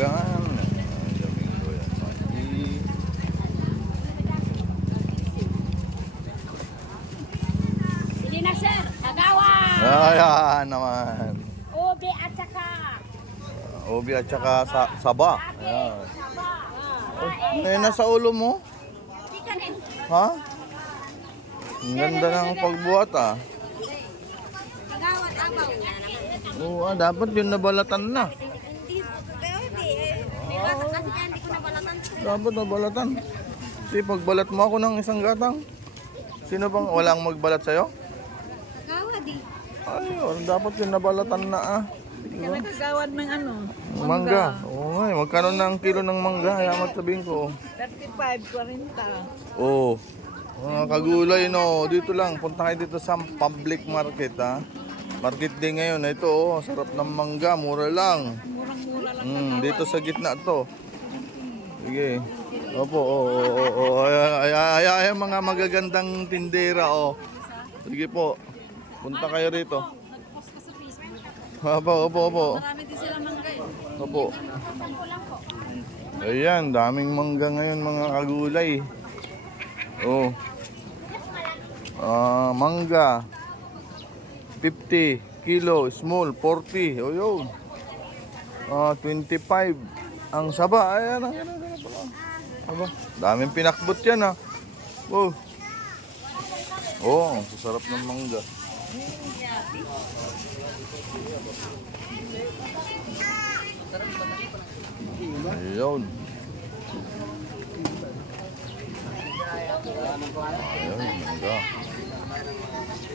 manggan. Domingo yan. Hindi na sir, kagawan! Ayan naman. Ube at saka Ubi at saka saba. Ayan. saba. Nasa ulo mo? Hindi ka rin. Ha? Ang ganda ng pagbuhat ah. Kagawan, abaw. Oo, dapat yun nabalatan na. Hindi, pero hindi. Kasi kaya hindi ko nabalatan. Dapat nabalatan. Kasi pagbalat mo ako ng isang gatang. Sino bang walang magbalat sa'yo? Kagawan di. Ayun, dapat yun nabalatan na ah. Diba? Kagawan ng ano? Mangga. Oo nga, magkano na ang kilo ng mangga? Yamat sabihin ko. 35, 40. Oo. Mga kagulay no, dito lang. Punta kayo dito sa public market ha. Market din ngayon. Ito oh, sarap ng mangga, mura lang. Murang-mura lang. Dito sa gitna to. Sige. Opo, oo. Ay, mga magagandang tindera oh. Sige po. Punta kayo rito. Nag-post ka sa Facebook. Opo. Marami din sila mangga eh. Opo. Sampo lang po. Ayan, daming mangga ngayon mga kagulay. Oh. Mangga. 50 kilo, small, 40. Oh, yun. 25. Ang saba. Ayan, pala. Aba, daming pinakbot yan ha. Oh. Oh, ang sasarap ng mangga. Ayun. Ayun, mangga.